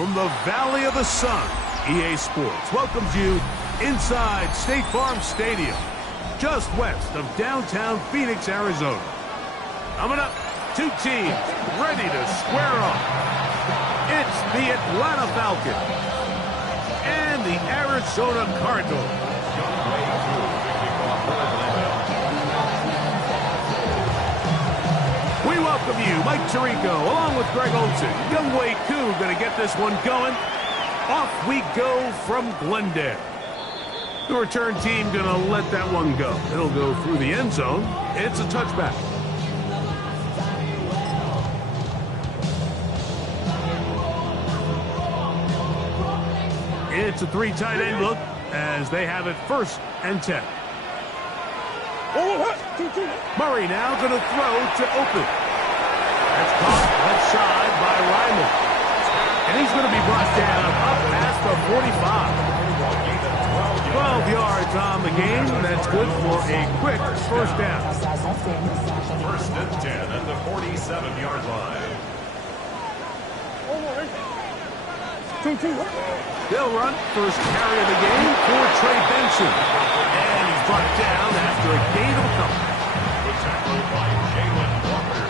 from the Valley of the Sun, EA Sports welcomes you inside State Farm Stadium, just west of downtown Phoenix, Arizona. Coming up, two teams ready to square off. It's the Atlanta Falcons and the Arizona Cardinals. We welcome you, Mike Tirico, along with Greg Olson. Young Wk10 going to get this one going. Off we go from Glendale. The return team going to let that one go. It'll go through the end zone. It's a touchback. It's a three tight end look as they have it 1st and 10. Murray now going to throw to open. That's caught left side by Ryman. And he's going to be brought down up past the 45. 12 yards on the game. That's good for a quick first down. 1st and 10 at the 47-yard line. They'll run first carry of the game for Trey Benson. And he's brought down after a gain of a couple. The tackle by Jalen Walker.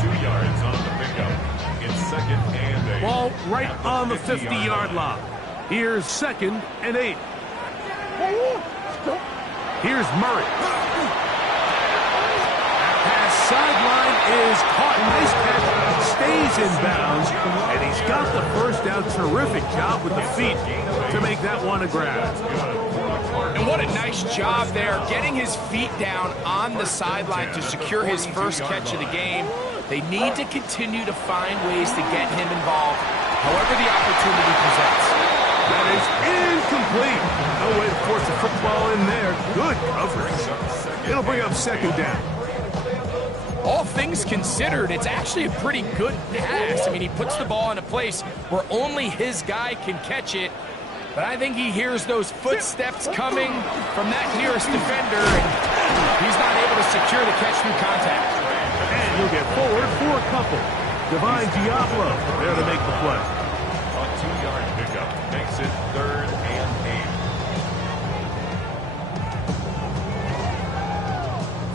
2 yards on the pickup. It's 2nd and 8. Ball right on the 50-yard line. Here's 2nd and 8. Here's Murray. Pass sideline is caught. Nice catch. Stays in bounds. And he's got the first down. Terrific job with the feet to make that one a grab. And what a nice job there, getting his feet down on the sideline to secure his first catch of the game. They need to continue to find ways to get him involved, however the opportunity presents. That is incomplete. No way to force the football in there. Good coverage. It'll bring up 2nd down. All things considered, it's actually a pretty good pass. I mean, he puts the ball in a place where only his guy can catch it. But I think he hears those footsteps coming from that nearest defender, and he's not able to secure the catch through contact. And he'll get forward for a couple. Divine Diablo there to make the play. A 2-yard pickup makes it 3rd and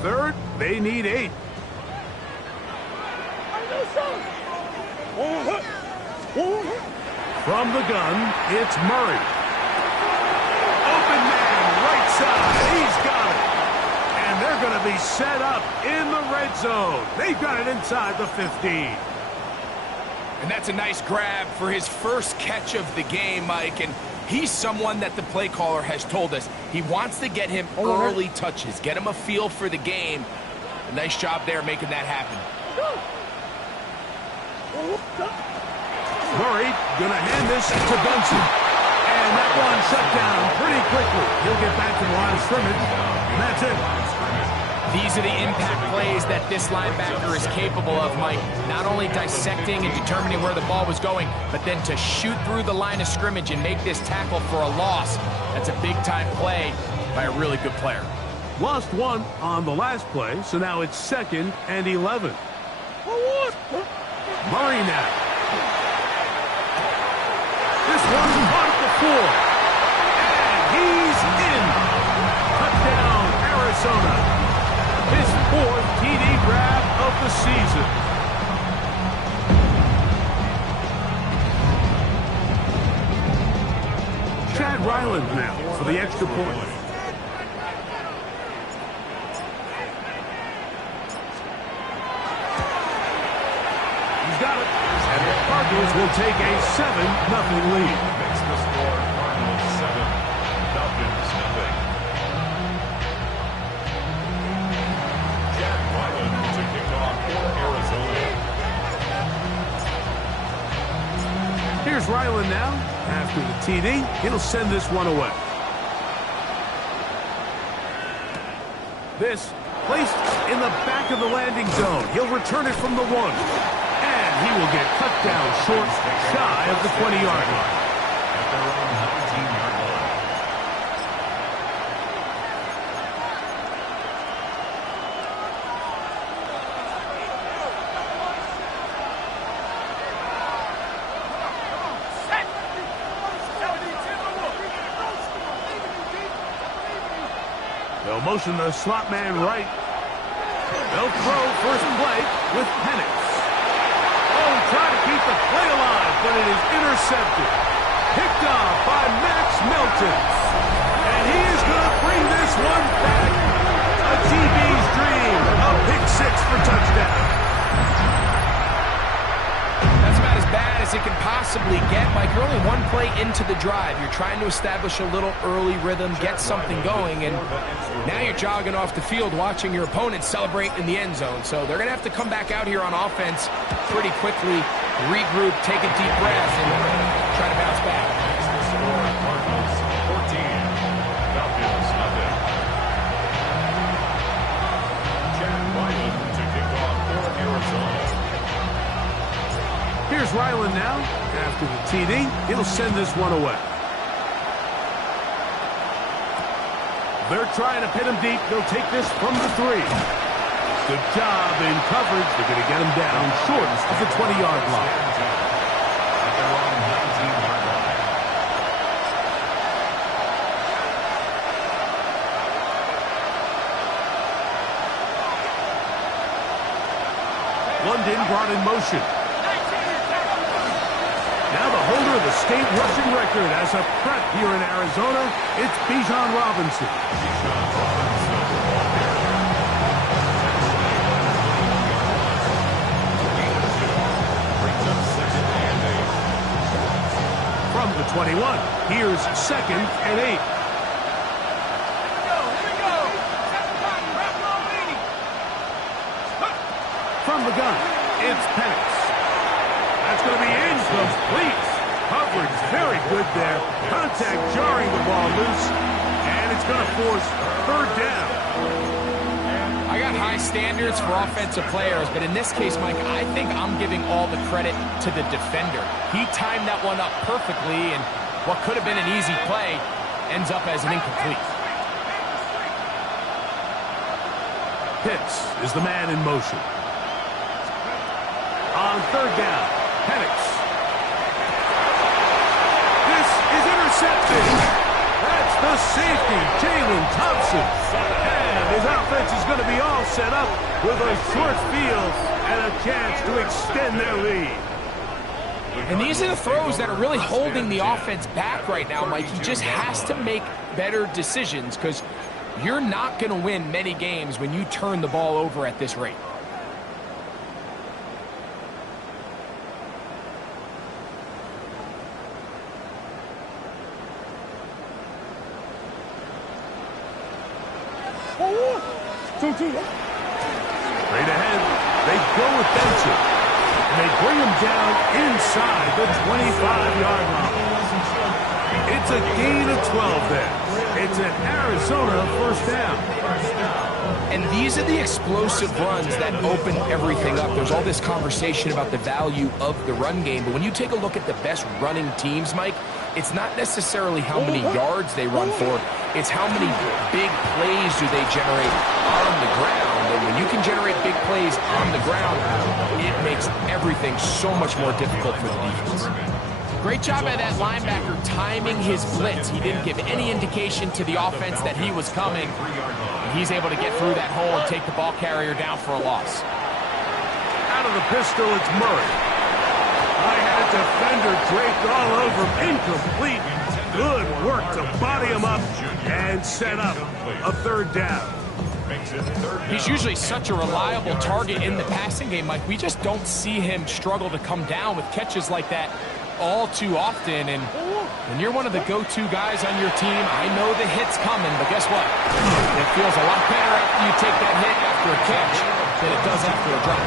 8. 3rd, they need 8. From the gun, it's Murray. Open man, right side. He's got it. And they're going to be set up in the red zone. They've got it inside the 15. And that's a nice grab for his first catch of the game, Mike. And he's someone that the play caller has told us he wants to get him early touches, get him a feel for the game. A nice job there making that happen. Murray going to hand this to Benson. And that one shut down pretty quickly. He'll get back to the line of scrimmage. And that's it. These are the impact plays that this linebacker is capable of, Mike. Not only dissecting and determining where the ball was going, but then to shoot through the line of scrimmage and make this tackle for a loss. That's a big-time play by a really good player. Lost one on the last play, so now it's 2nd and 11. Murray now. This one's caught at the 4. And he's in. Touchdown, Arizona. His 4th TD grab of the season. Chad Ryland now for the extra point. He's got it. And the Cardinals will take a 7-0 lead. Makes the score Cardinals 7, Falcons 0. Jack Ryland to kick off for Arizona. Here's Ryland now. After the TD, he'll send this one away. This placed in the back of the landing zone. He'll return it from the 1. And he will get cut down short, shy of the 20-yard line. At their own 19-yard line. They'll motion the slot man right. They'll throw first play with Penix. Oh, trying to keep the play alive, but it is intercepted. Picked off by Max Melton. And he is going to bring this one back. A TV's dream. A pick six for touchdown. That's about as bad as it can possibly get. Mike, you're only one play into the drive. You're trying to establish a little early rhythm, get something going, and now you're jogging off the field watching your opponent celebrate in the end zone. So they're going to have to come back out here on offense pretty quickly, regroup, take a deep breath, and try to bounce back. Cardinals 14, Falcons nothing. Chad Ryland to kick off for Arizona. Here's Ryland now. After the TD, he'll send this one away. They're trying to pin him deep. They'll take this from the 3. Good job in coverage. They're going to get him down short of the 20-yard line. London brought in motion. Now the holder of the state rushing record as a prep here in Arizona, it's Bijan Robinson. From the 21, here's 2nd and 8. From the gun, it's Penix. That's going to be incomplete. Coverage very good there. Contact jarring the ball loose. And it's going to force 3rd down. I got high standards for offensive players, but in this case, Mike, I think I'm giving all the credit to the defender. He timed that one up perfectly, and what could have been an easy play ends up as an incomplete. Pitts is the man in motion. On 3rd down, Penix. This is intercepted. That's the safety, Jalen Thompson. And his offense is going to be all set up with a short field and a chance to extend their lead. And these are the throws that are really holding the offense back right now, Mike. He just has to make better decisions because you're not going to win many games when you turn the ball over at this rate. Straight ahead, they go with Benson. And they bring him down inside the 25-yard line. It's a gain of 12 there. It's an Arizona 1st down. And these are the explosive runs that open everything up. There's all this conversation about the value of the run game, but when you take a look at the best running teams, Mike, it's not necessarily how many yards they run for, it's how many big plays do they generate on the ground. And when you can generate big plays on the ground, it makes everything so much more difficult for the defense. Great job by that linebacker timing his blitz. He didn't give any indication to the offense that he was coming. And he's able to get through that hole and take the ball carrier down for a loss. Out of the pistol, it's Murray. I had a defender draped all over him. Incomplete. Good work to body him up and set up a 3rd down. He's usually such a reliable target in the passing game, Mike. We just don't see him struggle to come down with catches like that all too often. And when you're one of the go-to guys on your team, I know the hit's coming, but guess what? It feels a lot better after you take that hit after a catch than it does after a drop.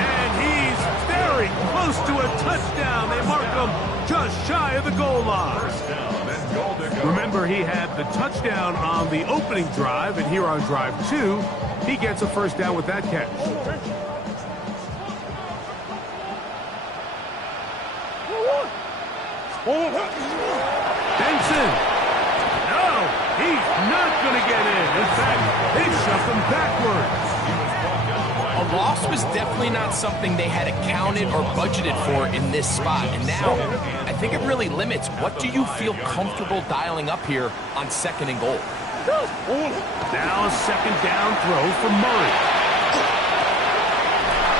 And he's very close to a touchdown. They mark him just shy of the goal line. Remember, he had the touchdown on the opening drive, and here on drive 2, he gets a 1st down with that catch. Benson. No, he's not going to get in. In fact, they shoved him backwards. A loss was definitely not something they had accounted or budgeted for in this spot. And now, I think it really limits what do you feel comfortable dialing up here on 2nd and goal. Now a second down throw for Murray.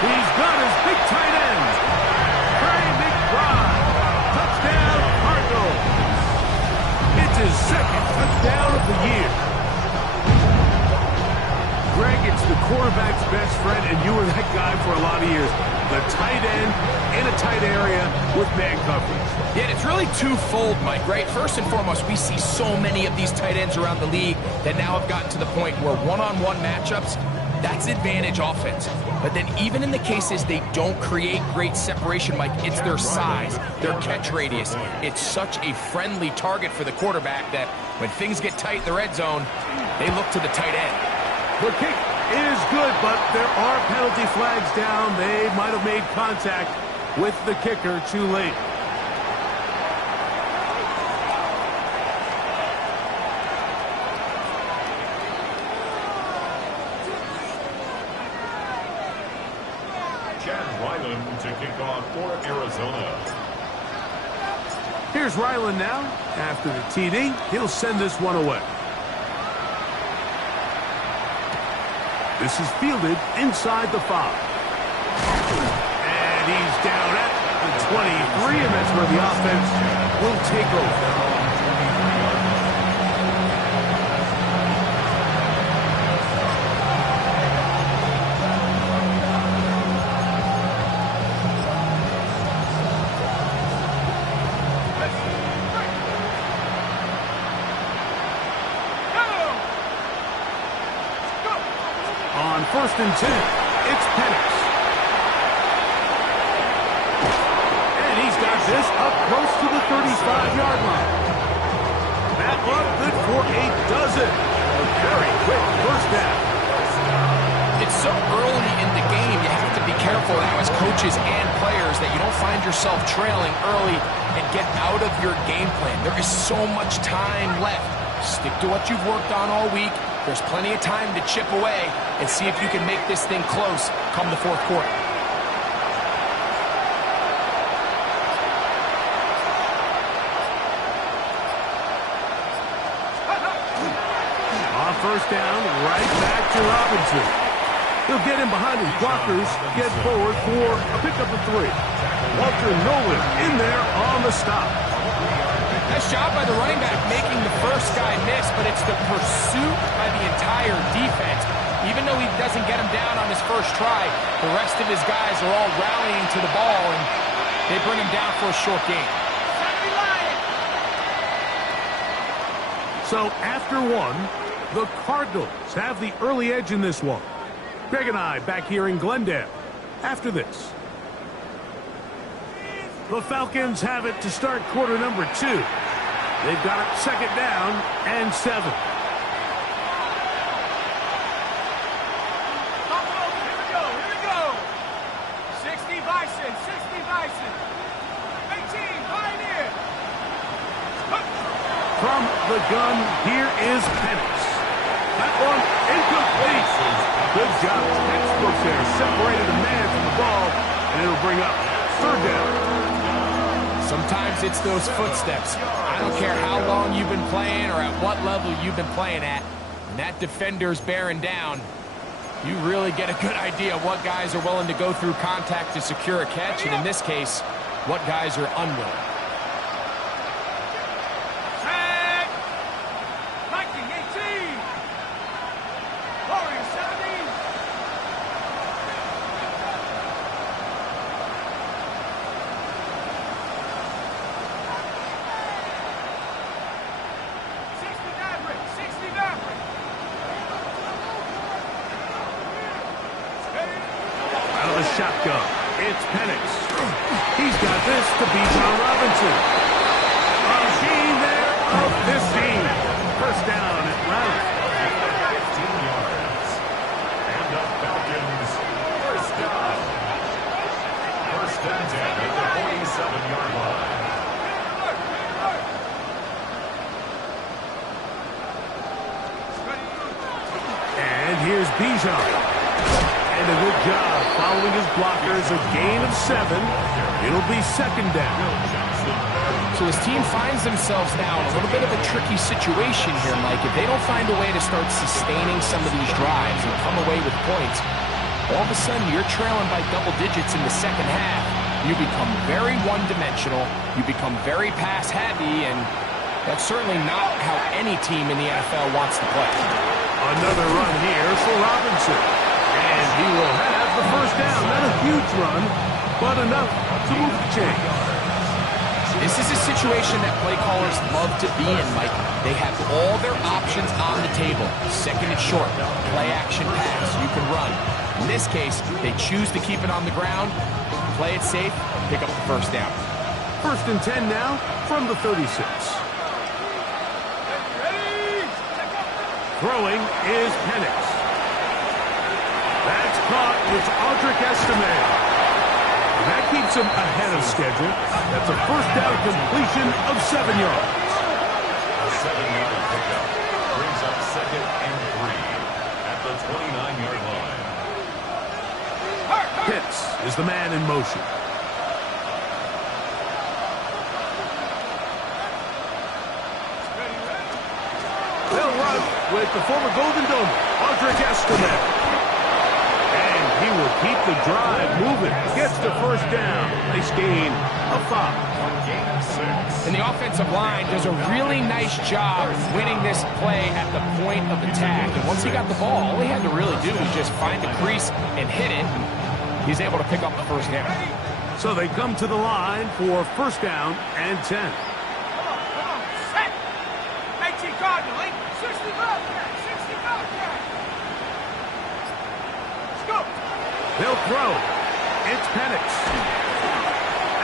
He's got his big tight end. Trey McBride. Touchdown, Cardinals. It's his second touchdown of the year. Greg, it's the quarterback's best friend, and you were that guy for a lot of years. The tight end in a tight area with man coverage. Yeah, it's really twofold, Mike, right? First and foremost, we see so many of these tight ends around the league that now have gotten to the point where one-on-one matchups, that's advantage offense. But then even in the cases they don't create great separation, Mike, it's their size, their catch radius. It's such a friendly target for the quarterback that when things get tight in the red zone, they look to the tight end. The kick is good, but there are penalty flags down. They might have made contact with the kicker too late. To kick off for Arizona. Here's Ryland now. After the TD, he'll send this one away. This is fielded inside the 5. And he's down at the 23, and that's where the offense will take over. First and 10, it's Penix. And he's got this up close to the 35-yard line. That one good for a dozen. A very quick first down. It's so early in the game, you have to be careful now as coaches and players that you don't find yourself trailing early and get out of your game plan. There is so much time left. Stick to what you've worked on all week. There's plenty of time to chip away and see if you can make this thing close come the fourth quarter. On first down, right back to Robinson. He'll get him behind his blockers, get forward for a pickup of 3. Walter Nolan in there on the stop. Nice job by the running back making the first guy miss, but it's the pursuit by the entire defense. Even though he doesn't get him down on his first try, the rest of his guys are all rallying to the ball, and they bring him down for a short gain. So after one, the Cardinals have the early edge in this one. Greg and I back here in Glendale after this. The Falcons have it to start quarter number 2. They've got it second down and 7. Here we go. 60 Bison. 18, Pioneer. From the gun, here is Penix. That one incomplete. Good job. Textbook there. Separated the man from the ball, and it'll bring up third down. Sometimes it's those footsteps. I don't care how long you've been playing or at what level you've been playing at. When that defender's bearing down, you really get a good idea of what guys are willing to go through contact to secure a catch, and in this case, what guys are unwilling. Tag. Viking 18. Warrior 70. Shotgun. It's Penix. He's got this to Bijan Robinson. A gain there of 15. First down at Louder. 15 yards. And the Falcons, first down. First and 10 at the 47-yard line. And here's Bijan. And a good job following his blockers, a gain of 7. It'll be second down. So his team finds themselves now in a little bit of a tricky situation here, Mike. If they don't find a way to start sustaining some of these drives and come away with points, all of a sudden you're trailing by double digits in the second half. You become very one-dimensional. You become very pass-heavy, and that's certainly not how any team in the NFL wants to play. Another run here for Robinson. And he will have the first down. Not a huge run, but enough to move the chain. This is a situation that play callers love to be in, Mike. They have all their options on the table. Second and short, play action pass, you can run. In this case, they choose to keep it on the ground, play it safe, pick up the first down. First and 10 now from the 36. Throwing is Penix. That's caught. It's Yr2. That keeps him ahead of schedule. That's a first down completion of 7 yards. A 7-yard pickup brings up 2nd and 3 at the 29-yard line. Pitts is the man in motion. They'll run with the former Golden Dome, Yr2. And he will keep the drive moving. Gets the first down. Nice gain of 5. Gain of 6. And the offensive line does a really nice job winning this play at the point of attack. And once he got the ball, all he had to really do was just find the crease and hit it. He's able to pick up the first down. So they come to the line for first down and 10. Come on, set. 19 Cardinal, 65 back, 65 back. Let's go. They'll throw. It's Penix.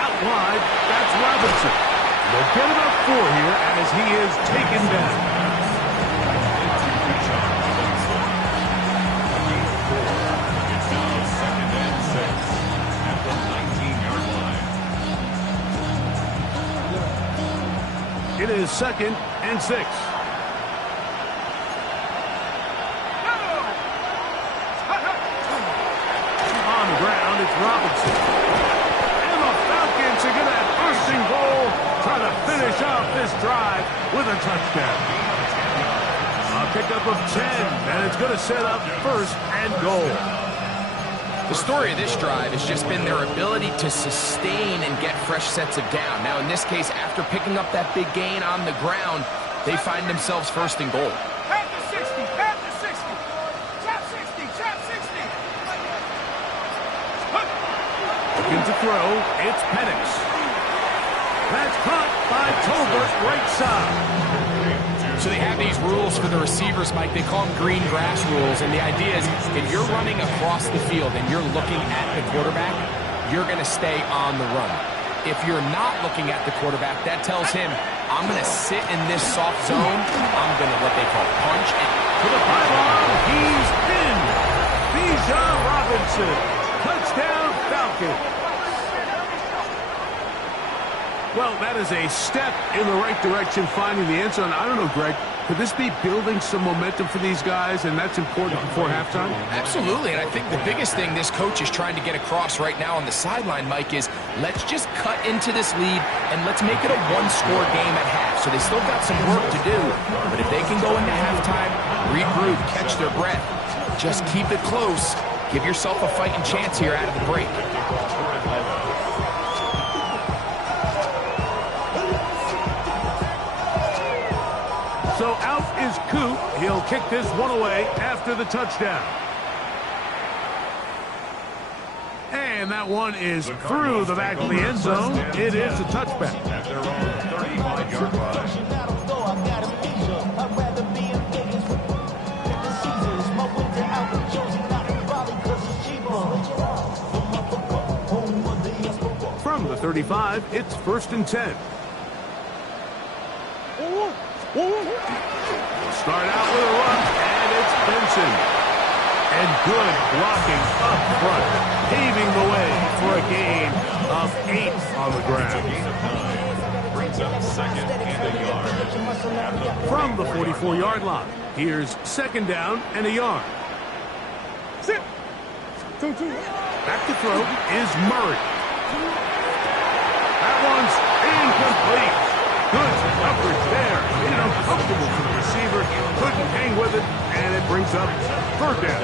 Out wide, that's Robinson. They'll get about 4 here as he is taken down. It's now 2nd and 6 at the 19-yard line. It is 2nd and 6. On the ground, it's Robinson. And the Falcons are going to have first and goal, try to finish off this drive with a touchdown. A pickup of 10, and it's going to set up first and goal. The story of this drive has just been their ability to sustain and get fresh sets of down. Now, in this case, after picking up that big gain on the ground, they find themselves first and goal. Pass to 60, pass to 60. Chop 60, chop 60. Looking to throw, it's Penix. That's caught by Tolbert, right side. So they have these rules for the receivers, Mike. They call them green grass rules. And the idea is if you're running across the field and you're looking at the quarterback, you're going to stay on the run. If you're not looking at the quarterback, that tells him, I'm going to sit in this soft zone. I'm going to what they call punch. And To the pylon, he's in. Bijan Robinson. Touchdown, Falcons. Well, that is a step in the right direction, finding the end zone. I don't know, Greg, could this be building some momentum for these guys, and that's important before halftime? Absolutely, and I think the biggest thing this coach is trying to get across right now on the sideline, Mike, is let's just cut into this lead and let's make it a one-score game at half. So they still got some work to do, but if they can go into halftime, regroup, catch their breath, just keep it close, give yourself a fighting chance here out of the break. So out is Coop. He'll kick this one away after the touchdown. And that one is through the back of the end zone. It is a touchback. At their own 35-yard line. From the 35, it's 1st and 10. Start out with a run, and it's Benson. And good blocking up front, paving the way for a gain of 8 on the ground. Gain of 9 brings up 2nd and a yard. From the 44-yard line, here's 2nd down and a yard. Back to throw is Murray. That one's Incomplete. Good coverage there. Made it uncomfortable for the receiver. Couldn't hang with it, and it brings up third down.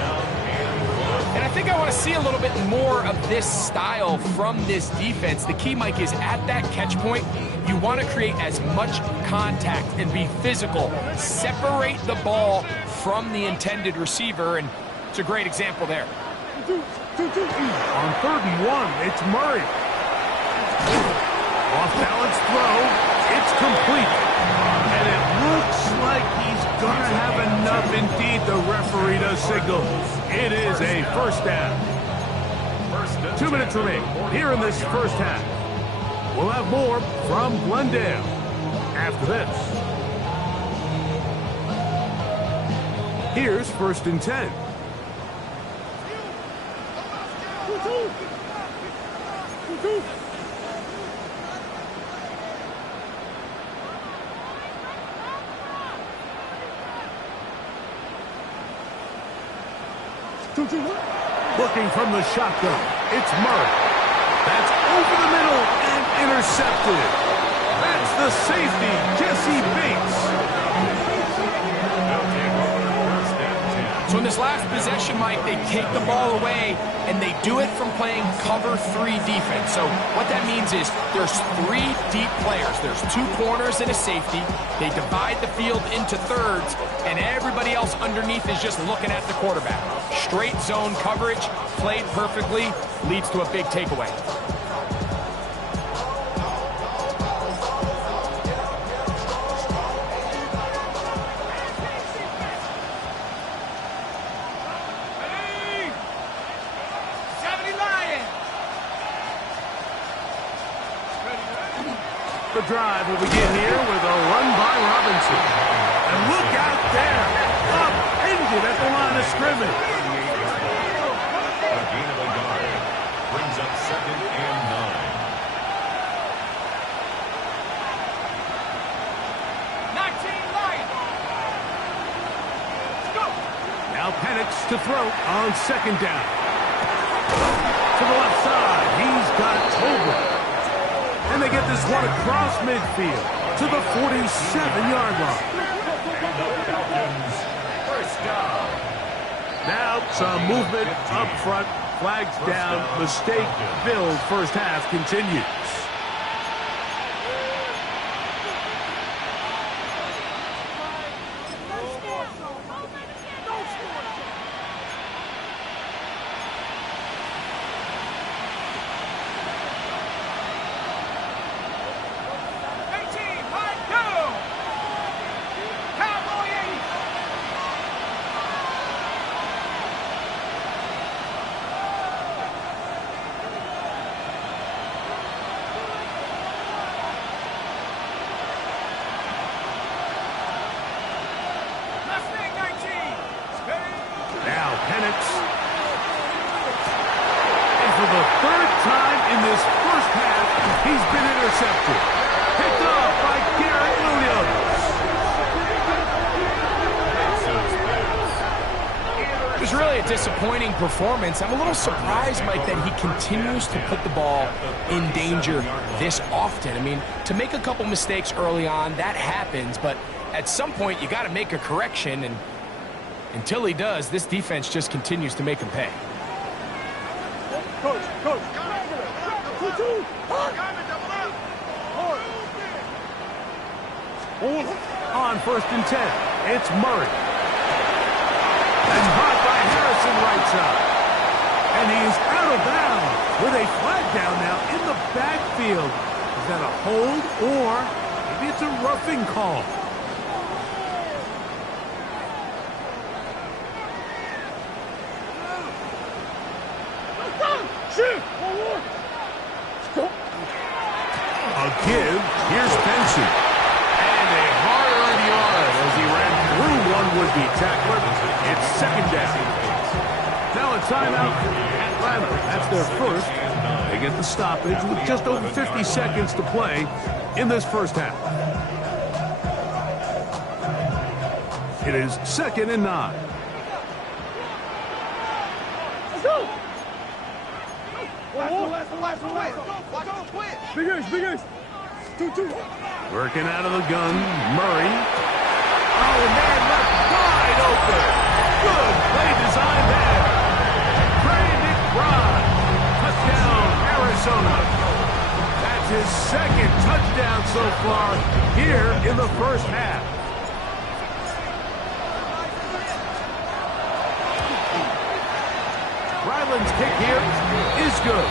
And I think I want to see a little bit more of this style from this defense. The key, Mike, is at that catch point, you want to create as much contact and be physical. Separate the ball from the intended receiver, and it's a great example there. On 3rd and 1, it's Murray. Off-balance throw. It's complete. And it looks like he's going to have enough. Indeed, the referee does signal. It is a first down. 2 minutes remain here in this first half. We'll have more from Glendale after this. Here's 1st and 10. Looking from the shotgun, it's Murray. That's over the middle and intercepted. That's the safety, Jesse Bates. So in this last possession, Mike, they take the ball away, and they do it from playing cover 3 defense. So what that means is there's 3 deep players. There's 2 corners and a safety. They divide the field into thirds, and everybody else underneath is just looking at the quarterback. Straight zone coverage, played perfectly, leads to a big takeaway. The drive will begin here with a run by Robinson. And look out there. Upended at the line of scrimmage. A gain of a yard brings up 2nd and 9. 19 Lions. Let's go. Now Penix to throw on 2nd down. To the left side, he's got Tolbert. And they get this one across midfield to the 47-yard line. And the Falcons, first down. Now some movement up front. Flags down. Mistake filled first half continues. Disappointing performance. I'm a little surprised, Mike, that he continues to put the ball in danger this often. I mean, to make a couple mistakes early on, that happens, but at some point you got to make a correction, and until he does, this defense just continues to make him pay. Coach. On 1st and 10, it's Murray. That's caught by Harrison right side. And he's out of bounds with a flag down now in the backfield. Is that a hold, or maybe it's a roughing call? A give. Here's Benson. And a hard-earned yard as he ran through one would-be tackler. It's 2nd down. Now a timeout. Atlanta. That's their first. They get the stoppage with just over 50 seconds to play in this first half. It is 2nd and 9. Let's go. Last one. Big Ace. Working out of the gun, Murray. Oh, man, left wide open. Good play design there. Trey McBride. Touchdown, Arizona. That's his second touchdown so far here in the first half. Ryland's kick here is good.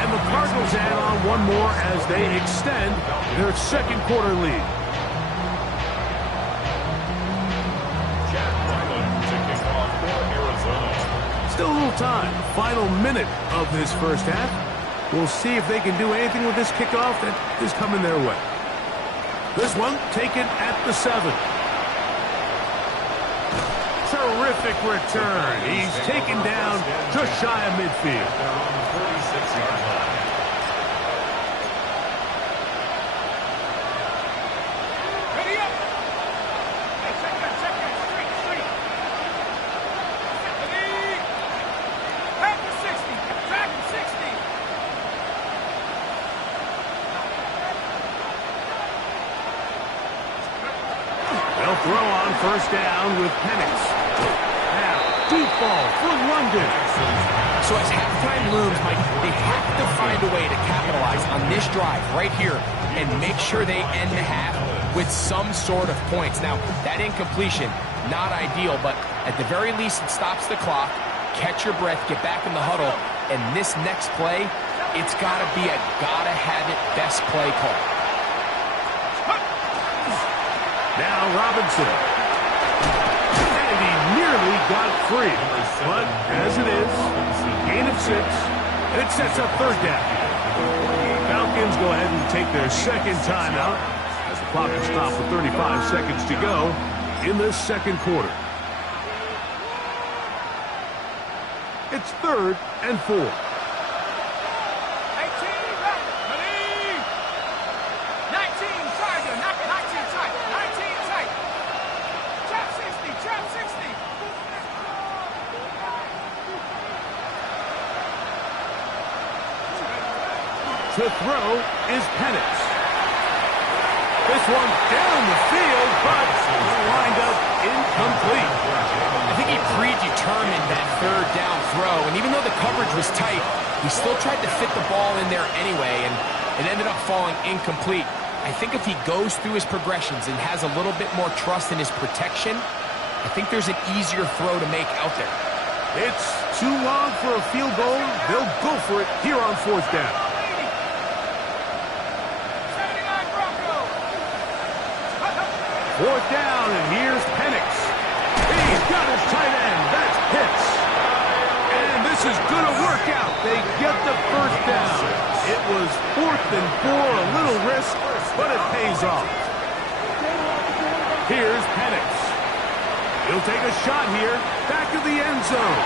And the Cardinals add on one more as they extend their second quarter lead. Still a little time. Final minute of this first half. We'll see if they can do anything with this kickoff that is coming their way. This one taken at the 7. Terrific return. He's taken down just shy of midfield. Ready up. Hey, check that. Straight. Ready. Back to 60. Dragon 60. They'll throw on first down with Penix. Now, deep ball for London. So as halftime looms, Mike, they have to find a way to capitalize on this drive right here and make sure they end the half with some sort of points. Now, that incompletion, not ideal, but at the very least, it stops the clock. Catch your breath, get back in the huddle, and this next play, it's got to be a gotta-have-it best play call. Now Robinson. And he nearly got free. But as it is, gain of 6. And it sets up third down. Falcons go ahead and take their second timeout as the clock is stopped with 35 seconds to go in this second quarter. It's 3rd and 4. 18, ready. 19, Tiger. 19 tight. 19 tight. Trap 60. To throw is Penix. This one down the field, but lined up incomplete. I think he predetermined that third down throw, and even though the coverage was tight, he still tried to fit the ball in there anyway, and it ended up falling incomplete. I think if he goes through his progressions and has a little bit more trust in his protection, I think there's an easier throw to make out there. It's too long for a field goal. They'll go for it here on 4th down. 79 Broncos. 4th down, and here's Penix. He's got his tight end. That's Pitts. And this is going to work out. They get the first down. It was 4th and 4, a little risk, but it pays off. Here's Penix. He'll take a shot here. Back to the end zone.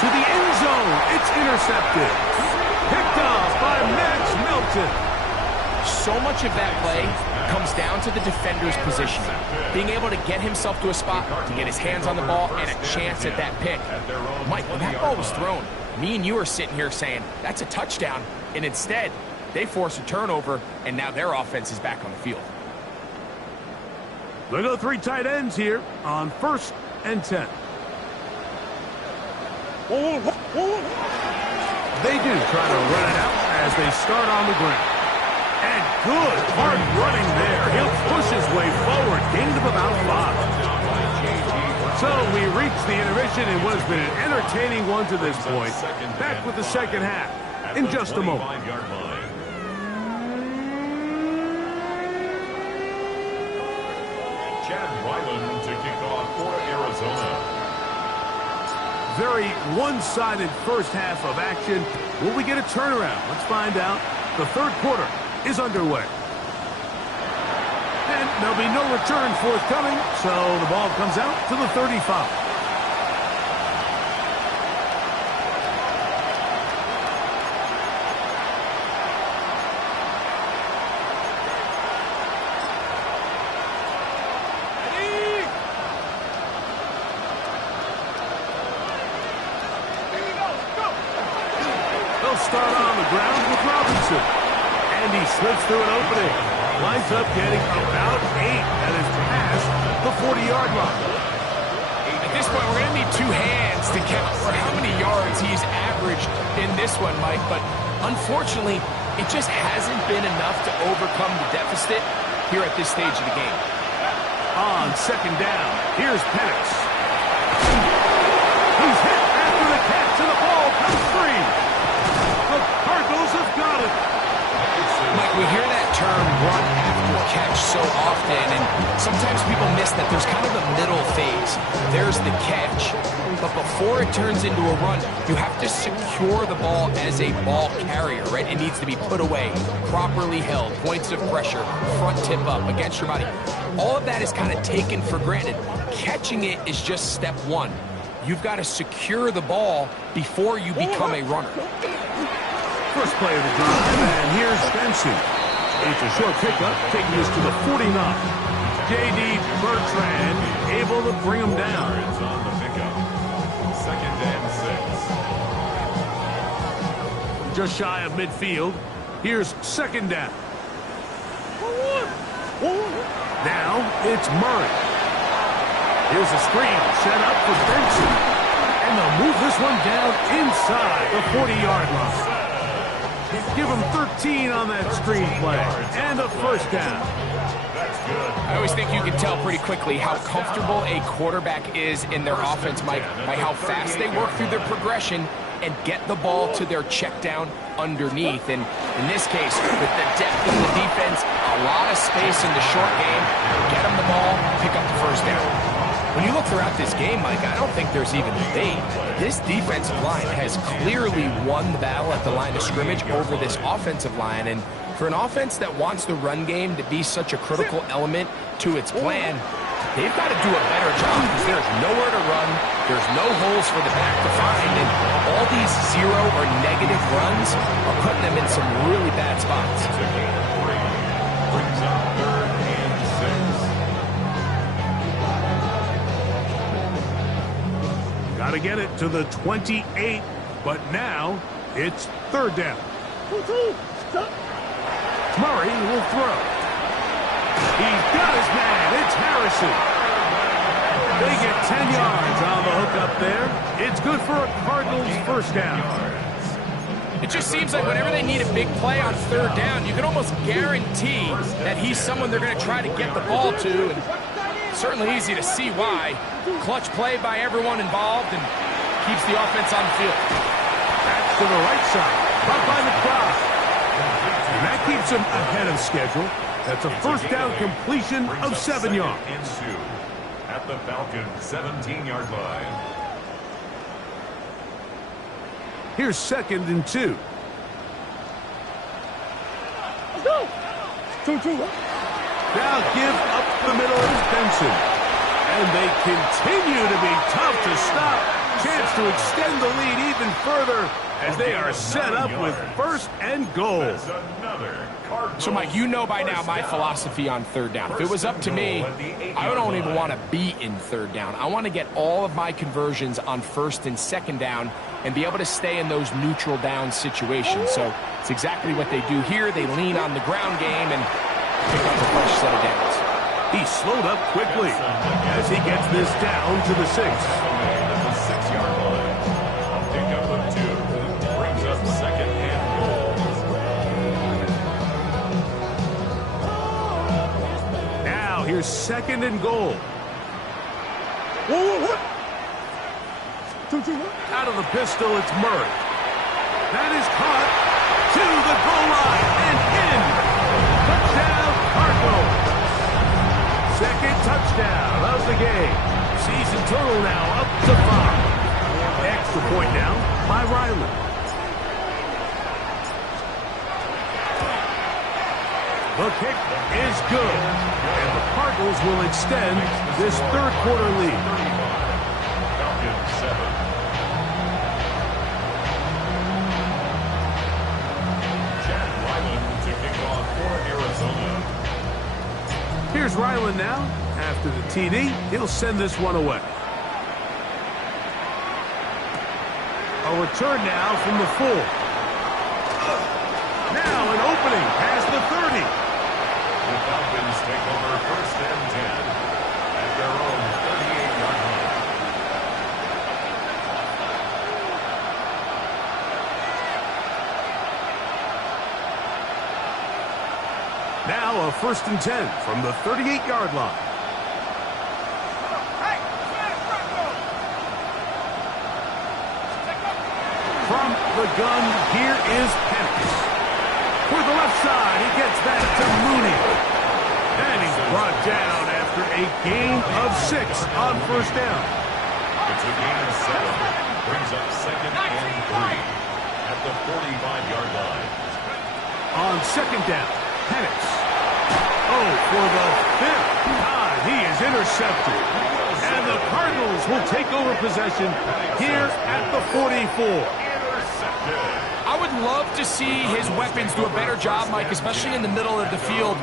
To the end zone. It's intercepted. Picked off by Max Melton. So much of that play comes down to the defender's position. Being able to get himself to a spot, to get his hands on the ball, and a chance at that pick. Mike, when that ball was thrown, me and you are sitting here saying, that's a touchdown. And instead, they force a turnover, and now their offense is back on the field. They go 3 tight ends here on 1st and 10. They do try to run it out as they start on the ground. And good hard running there. He'll push his way forward. Gained of about 5. So we reach the intermission in what has been an entertaining one to this point. Back with the second half in just a moment. Chad Ryland to kick off for Arizona. Very one-sided first half of action. Will we get a turnaround? Let's find out. The third quarter is underway. And there'll be no return forthcoming, so the ball comes out to the 35. Start on the ground with Robinson. And And he slips through an opening. Lines up getting about 8. That is past the 40-yard line. At this point, we're going to need 2 hands to count for how many yards he's averaged in this one, Mike. But unfortunately, it just hasn't been enough to overcome the deficit here at this stage of the game. On second down, here's Penix. He's hit after the catch, and the ball comes free. The Cardinals have got it. Mike, we hear that term run after catch so often, and sometimes people miss that there's kind of a middle phase. There's the catch, but before it turns into a run, you have to secure the ball as a ball carrier, right? It needs to be put away, properly held, points of pressure, front tip up against your body. All of that is kind of taken for granted. Catching it is just step one. You've got to secure the ball before you become a runner. First play of the drive, and here's Benson. It's a short pickup, taking us to the 49. J.D. Bertrand able to bring him down. Yards on the pickup. 2nd and 6. Just shy of midfield. Here's second down. Now it's Murray. Here's a screen set up for Benson. And they'll move this one down inside the 40-yard line. Give him 13 on that screen play. And a first down. I always think you can tell pretty quickly how comfortable a quarterback is in their offense, Mike, by how fast they work through their progression and get the ball to their check down underneath. And in this case, with the depth of the defense, a lot of space in the short game, get them the ball, pick up the first down. When you look throughout this game, Mike, I don't think there's even debate. This defensive line has clearly won the battle at the line of scrimmage over this offensive line. And for an offense that wants the run game to be such a critical element to its plan, they've got to do a better job because there's nowhere to run, there's no holes for the back to find, and all these zero or negative runs are putting them in some really bad spots. Brings up 3rd and 6. Got to get it to the 28, but now it's 3rd down. Murray will throw. He's got his man. It's Harrison. They get 10 yards on the hook up there. It's good for a Cardinals first down. It just seems like whenever they need a big play on 3rd down, you can almost guarantee that he's someone they're going to try to get the ball to. And certainly easy to see why. Clutch play by everyone involved and keeps the offense on the field. That's to the right side. Caught by the crowd. And that keeps him ahead of schedule. That's a first down completion of 7 yards. And 2 at the Falcons 17-yard line. Here's 2nd and 2. Now give up the middle is Benson. And they continue to be tough to stop. Chance to extend the lead even further as they are set up with 1st and goal. So, Mike, you know by now my philosophy on 3rd down. If it was up to me, I don't even want to be in 3rd down. I want to get all of my conversions on 1st and 2nd down and be able to stay in those neutral down situations. So it's exactly what they do here. They lean on the ground game and pick up a fresh set of downs. He slowed up quickly as he gets this down to the 6. At the 6-yard line. Pick up of 2. Brings up 2nd and goal. Now here's 2nd and goal. Out of the pistol, it's Murray. That is caught to the goal line and in. Touchdown, Cardinals. 2nd touchdown of the game. Season total now up to 5. Extra point now by Riley. The kick is good. And the Cardinals will extend this 3rd quarter lead. Falcons 7. Jack Ryland to kick off for Arizona. Here's Ryland now. After the TD, he'll send this one away. A return now from the 4. Now an opening pass the 30. The Falcons take over 1st and 10 at their own 38-yard line. Now a 1st and 10 from the 38-yard line. From the gun, here is Penix. For the left side, he gets that to Mooney. And he's brought down after a gain of 6 on 1st down. It's a gain of 7. Brings up 2nd and 3 at the 45-yard line. On 2nd down, Penix. Oh, for the 5th time, he is intercepted. And the Cardinals will take over possession here at the 44. I would love to see his weapons do a better job, Mike, especially in the middle of the field,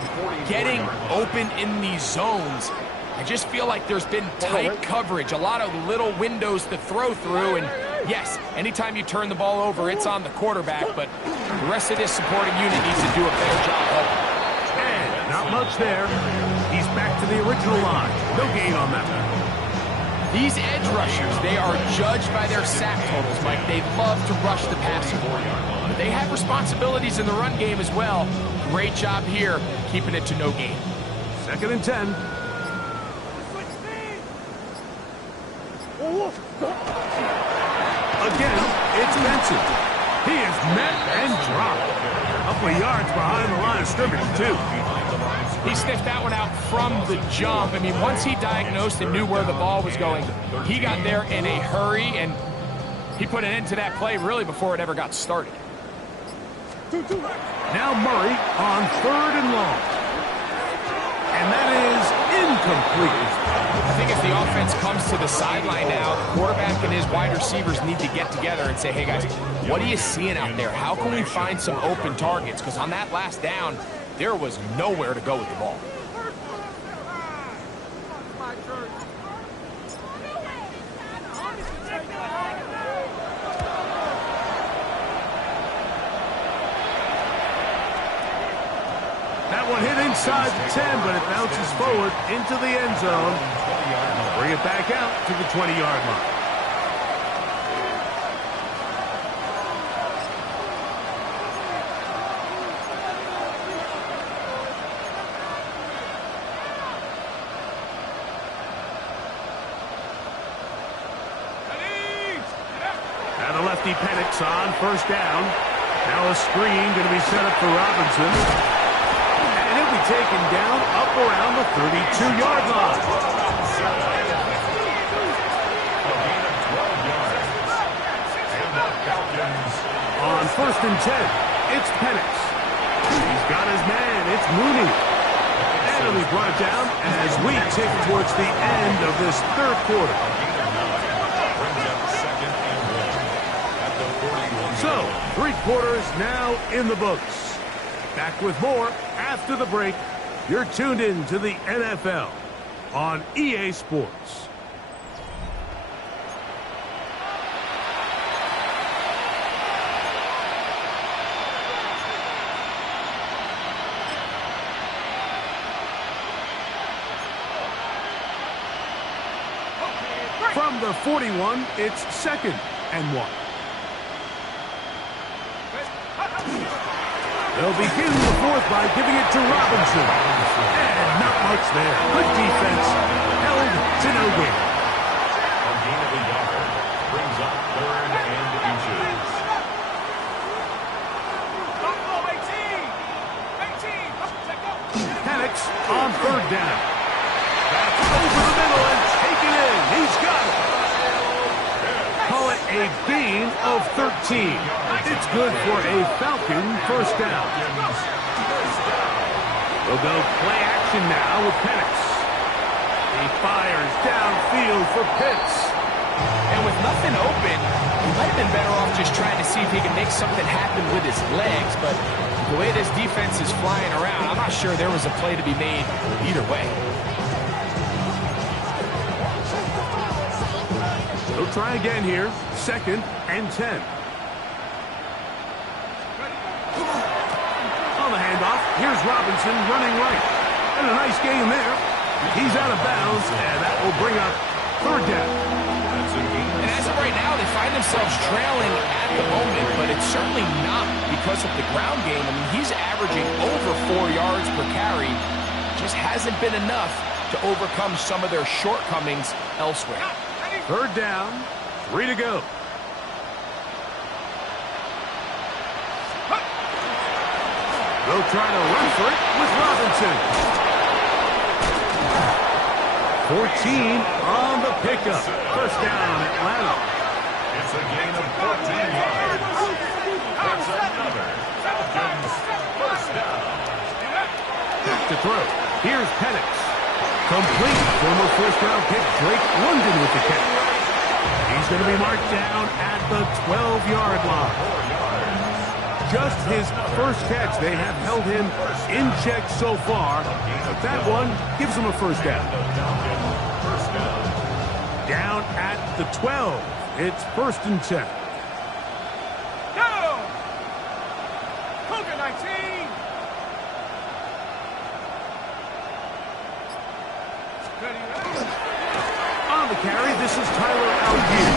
getting open in these zones. I just feel like there's been tight coverage, a lot of little windows to throw through, and yes, anytime you turn the ball over, it's on the quarterback, but the rest of this supporting unit needs to do a better job helping. And not much there. He's back to the original line. No gain on that one. These edge rushers, they are judged by their sack totals, Mike. They love to rush the passer. But they have responsibilities in the run game as well. Great job here, keeping it to no gain. 2nd and 10. Again, it's Benson. He is met and dropped. A couple of yards behind the line of scrimmage, too. He sniffed that one out from the jump. I mean, once he diagnosed and knew where the ball was going, he got there in a hurry, and he put an end to that play really before it ever got started. Now Murray on 3rd and long. And that is incomplete. I think as the offense comes to the sideline now, the quarterback and his wide receivers need to get together and say, hey, guys, what are you seeing out there? How can we find some open targets? Because on that last down, there was nowhere to go with the ball. That one hit inside the 10, but it bounces forward into the end zone. Bring it back out to the 20-yard line. Now the lefty Penix on 1st down. Now a screen going to be set up for Robinson. And he'll be taken down up around the 32-yard line. On 1st and 10, it's Penix. He's got his man. It's Mooney. And he'll be brought down as we tick towards the end of this 3rd quarter. So, 3 quarters now in the books. Back with more after the break. You're tuned in to the NFL on EA Sports. From the 41, it's 2nd and 1. They'll begin the 4th by giving it to Robinson. And not much there. Good defense. Held to no gain. A gain of a yard brings up 3rd and inches. Penix on 3rd down. That's over the middle and taken in. He's got it. Call it a gain of 13. It's good for a Falcon 1st down. We'll go play action now with Penix. He fires downfield for Pitts. And with nothing open, he might have been better off just trying to see if he can make something happen with his legs, but the way this defense is flying around, I'm not sure there was a play to be made either way. He'll try again here. 2nd and 10. On the handoff. handoff. Here's Robinson running right. And a nice game there. He's out of bounds, and that will bring up third down. And as of right now, they find themselves trailing at the moment, but it's certainly not because of the ground game. I mean, he's averaging over 4 yards per carry. Just hasn't been enough to overcome some of their shortcomings elsewhere. Third down, 3 to go. They'll try to run for it with Robinson. 14 on the pickup. First down, Atlanta. It's a gain of 14 yards. That's another Falcons first down. To throw. Here's Penix. Complete. Former first-round pick Drake London with the catch. He's going to be marked down at the 12-yard line. Just his first catch. They have held him in check so far, but that one gives him a first down. Down at the 12. It's 1st and 10. Go! Cougar 19! On the carry, this is Tyler Algier.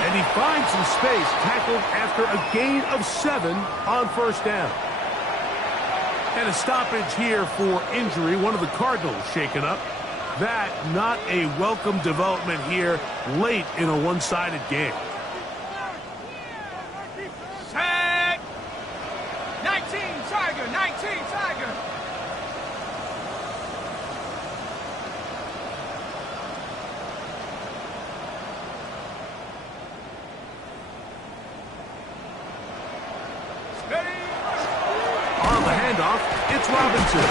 And he finds some space, tackled after a gain of 7 on first down. And a stoppage here for injury. One of the Cardinals shaken up. That not a welcome development here late in a one-sided game. Sack! 19, Tiger! 19, Tiger! On the handoff, it's Robinson.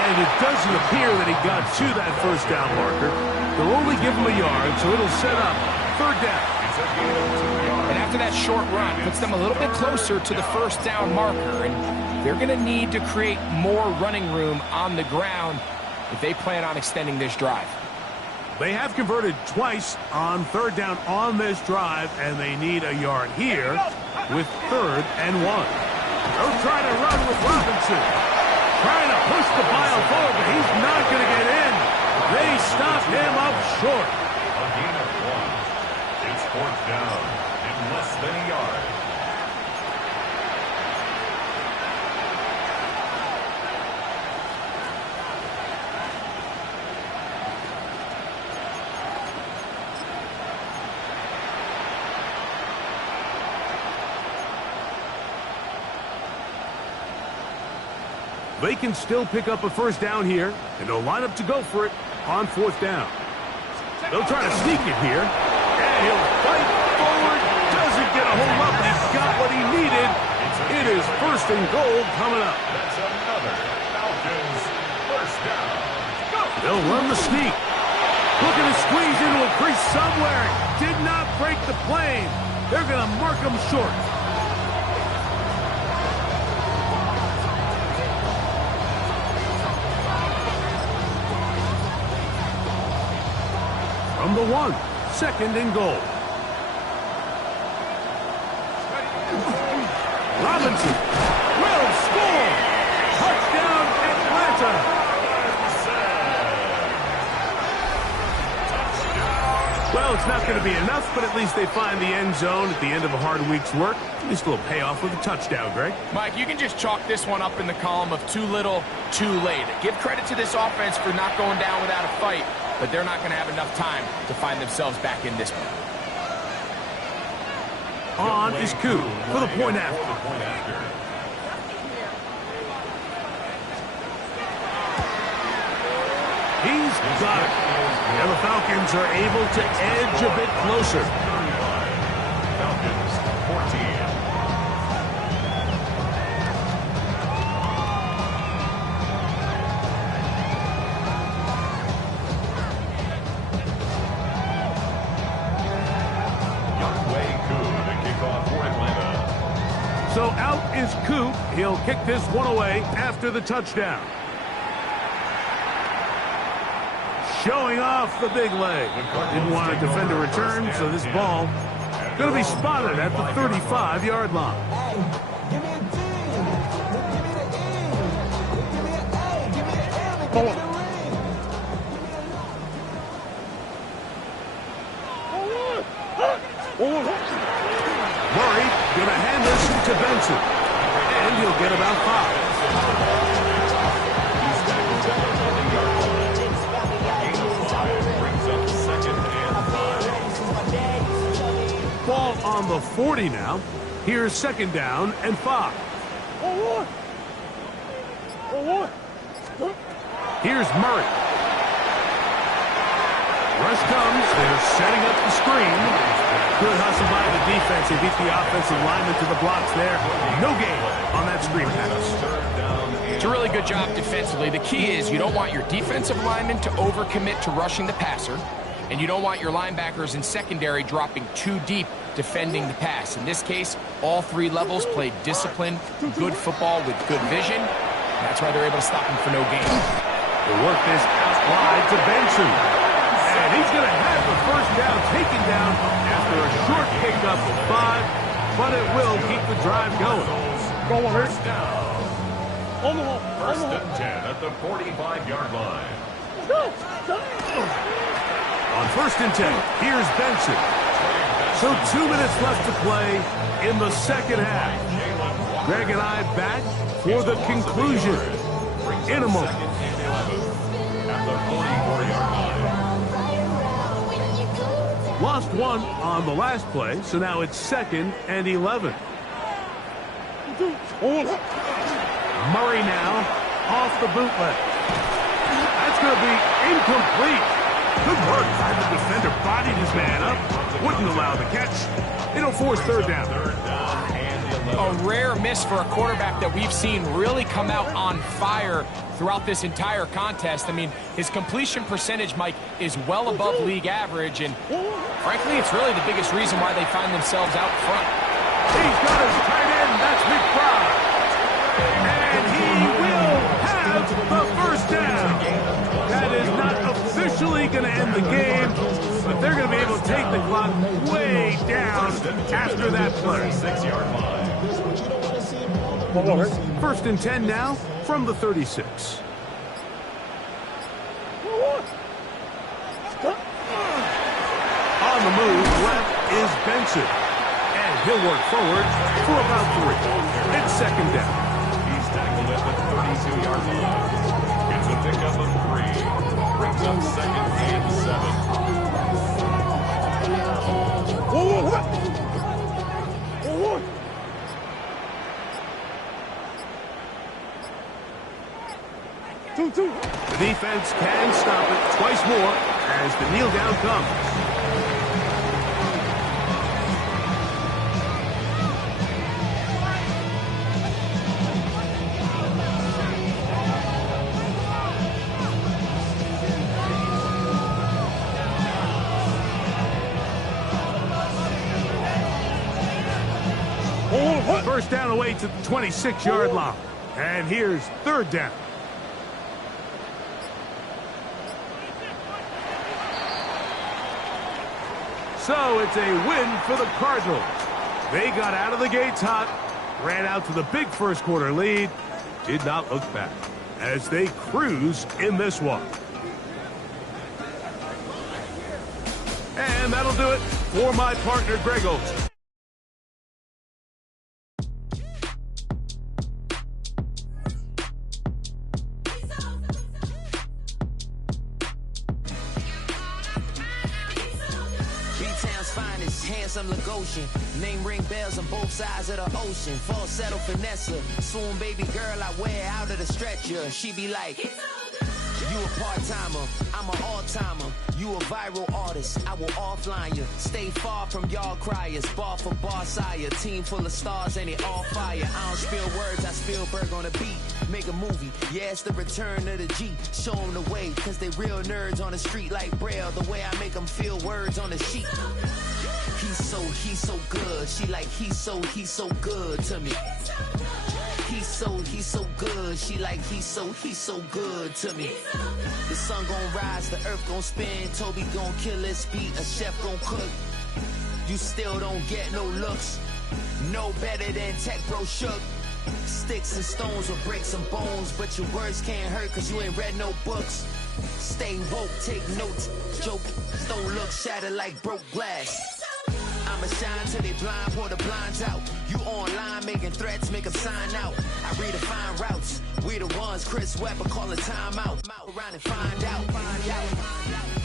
And it doesn't appear that he got to that first down marker. They'll only give him a yard, so it'll set up third down. And after that short run, puts them a little bit closer to the first down marker. And they're going to need to create more running room on the ground if they plan on extending this drive. They have converted twice on third down on this drive, and they need a yard here with 3rd and 1. They'll try to run with Robinson. Trying to push the pile forward, but he's not going to get in. They stop him up short. A gain of 1. It's 4th down in less than a yard. They can still pick up a first down here, and they'll line up to go for it on 4th down. They'll try to sneak it here, and he'll fight forward. Doesn't get a hold up. He got what he needed. It is 1st and goal coming up. That's another Falcons first down. They'll run the sneak. Looking to squeeze into a crease somewhere. Did not break the plane. They're going to mark him short. From the 1, 2nd and goal. Robinson will score. Touchdown, Atlanta. Well, it's not going to be enough, but at least they find the end zone at the end of a hard week's work. At least a little payoff with a touchdown, Greg. Mike, you can just chalk this one up in the column of too little, too late. Give credit to this offense for not going down without a fight, but they're not going to have enough time to find themselves back in this one. On is Koo for the point after. He's got it. And the Falcons are able to edge a bit closer. Falcons 14. Wk10 to kick off for Atlanta. So out is Coop. He'll kick this one away after the touchdown. Showing off the big leg. Didn't want to defend a return, so this ball going to be spotted at the 35-yard line. Murray gonna hand this to Benson, and he'll get about 5. Ball on the 40 now. Here's 2nd down and 5. Here's Murray. Rush comes. They're setting up the screen. Good hustle by the defense. They beat the offensive lineman to the blocks there. No gain on that screen pass. It's a really good job defensively. The key is you don't want your defensive lineman to overcommit to rushing the passer, and you don't want your linebackers in secondary dropping too deep defending the pass. In this case, all 3 levels played disciplined, good football with good vision. That's why they're able to stop him for no gain. The work is out wide to Benson. And he's going to have the 1st down taken down after a short pickup of 5, but it will keep the drive going. First down. 1st and 10 at the 45-yard line. On 1st and 10, here's Benson. So 2 minutes left to play in the 2nd half. Greg and I back for the conclusion in a moment. At the 44-yard line. Lost 1 on the last play, so now it's 2nd and 11. Murray now off the bootleg. That's going to be incomplete. Good work by the defender. Bodied his man up. Wouldn't allow the catch. It'll force 3rd down. A rare miss for a quarterback that we've seen really come out on fire throughout this entire contest. I mean, his completion percentage, Mike, is well above league average, and frankly, it's really the biggest reason why they find themselves out front. He's got his tight end. That's McBride. And he will have the 1st down. That is not officially going to end the game, but they're going to be able to take the clock way down after that play. 6-yard line. 1st and 10 now from the 36. On the move, left is Benson. And he'll work forward for about 3. It's 2nd down. He's tackled at the 32-yard line. Gets a pickup of 3. Brings up 2nd and 7. The defense can stop it twice more as the kneel down comes. First down away to the 26-yard line. And here's 3rd down. So it's a win for the Cardinals. They got out of the gates hot, ran out to the big 1st quarter lead, did not look back as they cruise in this one. And that'll do it for my partner, Greg Olson. Lagosian. Name ring bells on both sides of the ocean. Falsetto finesse. Soon baby girl I wear out of the stretcher. She be like, you a part-timer, I'm an all-timer. You a viral artist, I will offline you. Stay far from y'all criers. Bar for bar sire. Team full of stars and it all fire. I don't spill words, I spill Berg on the beat. Make a movie, yeah, it's the return of the G. Show them the way, cause they real nerds on the street like Braille. The way I make them feel words on the sheet. He's so good. She like, he's so good to me. He's so good. She like, he's so good to me. The sun gon' rise, the earth gon' spin. Toby gon' kill his beat, a chef gon' cook. You still don't get no looks. No better than Tech Bro Shook. Sticks and stones will break some bones, but your words can't hurt cause you ain't read no books. Stay woke, take notes, joke, don't look shattered like broke glass. I'ma shine till they blind, pour the blinds out. You online making threats, make them sign out. I redefine routes, we the ones Chris Webber call a timeout. Around and find out.